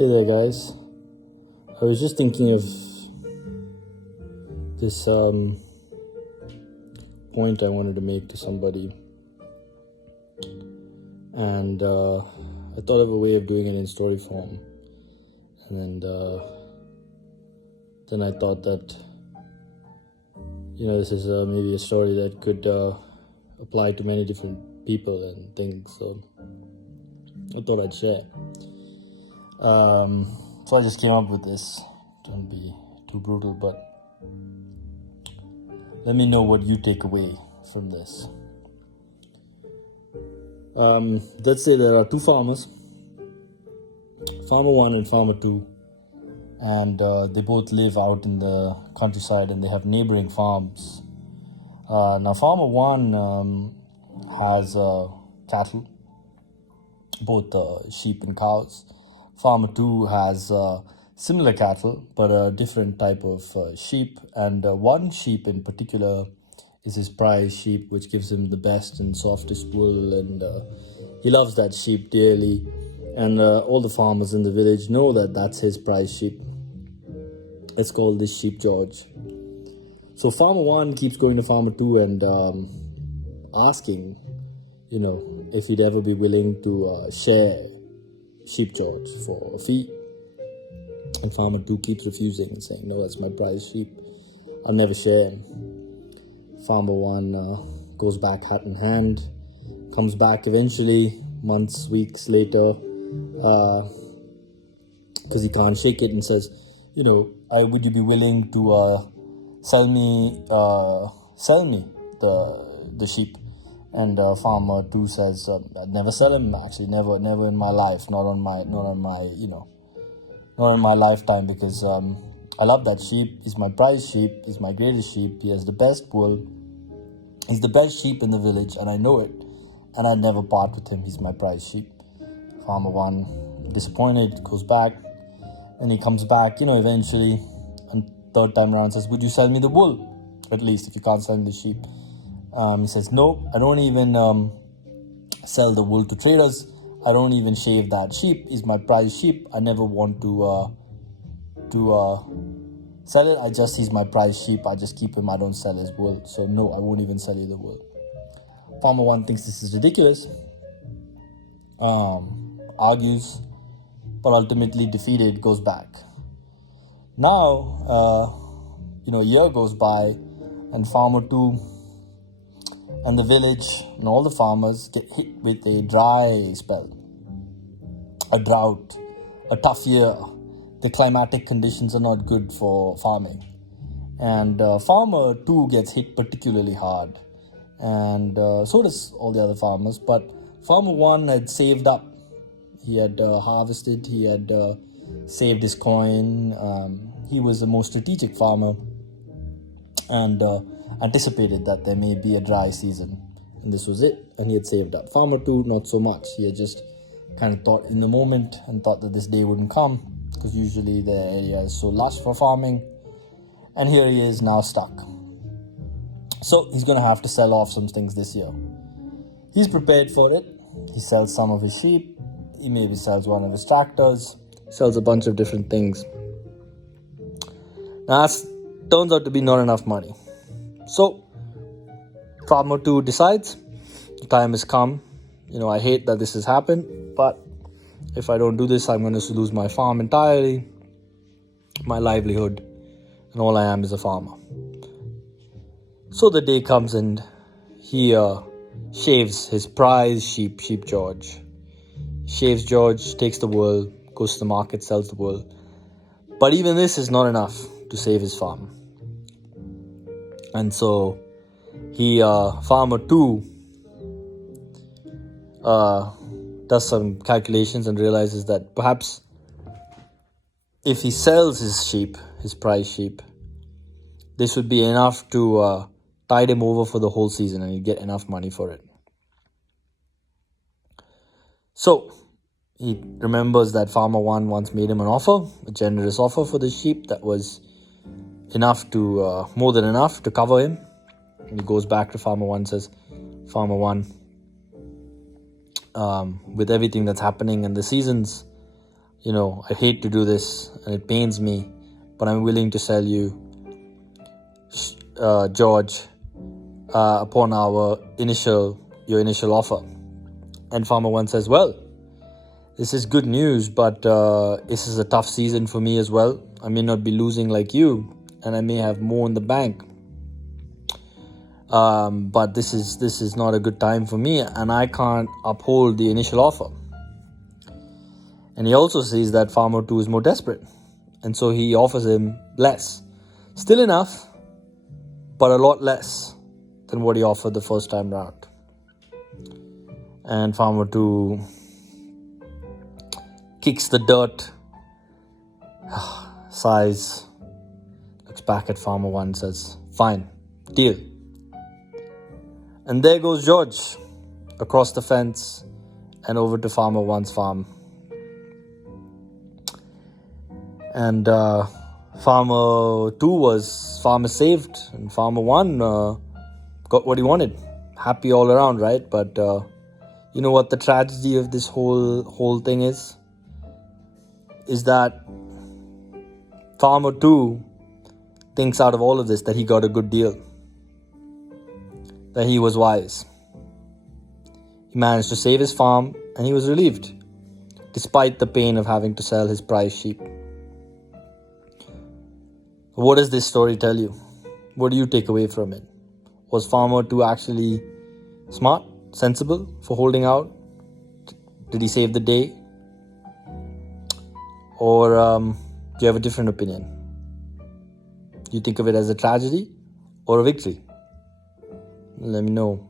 Hey there, guys. I was just thinking of this point I wanted to make to somebody, and I thought of a way of doing it in story form, and then I thought that this is maybe a story that could apply to many different people and things. So I thought I'd share. So I just came up with this. Don't be too brutal, but let me know what you take away from this. Let's say there are two farmers, Farmer 1 and Farmer 2, and they both live out in the countryside and they have neighboring farms. Now Farmer 1 has cattle, both sheep and cows. Farmer 2 has similar cattle, but a different type of sheep. And one sheep in particular is his prize sheep, which gives him the best and softest wool. And he loves that sheep dearly. And all the farmers in the village know that that's his prize sheep. Let's call this sheep George. So Farmer 1 keeps going to Farmer 2 and asking, if he'd ever be willing to share Sheep George for a fee. And Farmer 2 keeps refusing and saying, no, that's my prize sheep, I'll never share him. Farmer 1 goes back hat in hand, comes back eventually, months, weeks later, because he can't shake it, and says, would you be willing to sell me the sheep? And Farmer 2 says, I'd never sell him, actually, never in my life, not in my lifetime, because I love that sheep. He's my prize sheep, he's my greatest sheep, he has the best wool, he's the best sheep in the village, and I know it, and I'd never part with him, he's my prize sheep. Farmer 1, disappointed, goes back, and he comes back, eventually, and third time around says, would you sell me the wool, at least, if you can't sell me the sheep? He says, no, I don't even sell the wool to traders. I don't even shave that sheep. He's my prize sheep. I never want to sell it. He's my prize sheep. I just keep him. I don't sell his wool. So no, I won't even sell you the wool. Farmer 1 thinks this is ridiculous. Argues, but ultimately defeated, goes back. Now, a year goes by, and Farmer 2 and the village and all the farmers get hit with a dry spell, a drought, a tough year. The climatic conditions are not good for farming. And Farmer 2 gets hit particularly hard. And so does all the other farmers. But Farmer 1 had saved up. He had harvested, he had saved his coin. He was the most strategic farmer. And anticipated that there may be a dry season, and this was it, and he had saved up. Farmer 2, not so much. He had just kind of thought in the moment and thought that this day wouldn't come, because usually the area is so lush for farming, and here he is now stuck. So he's going to have to sell off some things this year. He's prepared for it. He sells some of his sheep, he maybe sells one of his tractors, sells a bunch of different things. Now that turns out to be not enough money. So, Farmer 2 decides, the time has come. I hate that this has happened, but if I don't do this, I'm going to lose my farm entirely, my livelihood, and all I am is a farmer. So the day comes and he shaves his prize sheep George. Shaves George, takes the wool, goes to the market, sells the wool. But even this is not enough to save his farm. And so Farmer 2 does some calculations and realizes that perhaps if he sells his sheep, his prize sheep, this would be enough to tide him over for the whole season, and he'd get enough money for it. So he remembers that Farmer 1 once made him an offer, a generous offer for the sheep that was enough to, more than enough to cover him. And he goes back to Farmer 1 and says, Farmer 1, with everything that's happening in the seasons, I hate to do this and it pains me, but I'm willing to sell you, George, upon your initial offer. And Farmer 1 says, well, this is good news, but this is a tough season for me as well. I may not be losing like you, and I may have more in the bank. But this is not a good time for me, and I can't uphold the initial offer. And he also sees that Farmer 2 is more desperate, and so he offers him less. Still enough, but a lot less than what he offered the first time round. And Farmer 2 kicks the dirt, sighs, looks back at Farmer 1 and says, fine, deal. And there goes George across the fence and over to Farmer 1's farm. And Farmer 2 was farmer saved, and Farmer 1 got what he wanted. Happy all around, right? But you know what the tragedy of this whole thing is? Is that Farmer 2 thinks out of all of this that he got a good deal. That he was wise. He managed to save his farm and he was relieved, despite the pain of having to sell his prized sheep. What does this story tell you? What do you take away from it? Was Farmer 2 actually smart, sensible for holding out? Did he save the day? Or do you have a different opinion? Do you think of it as a tragedy or a victory? Let me know.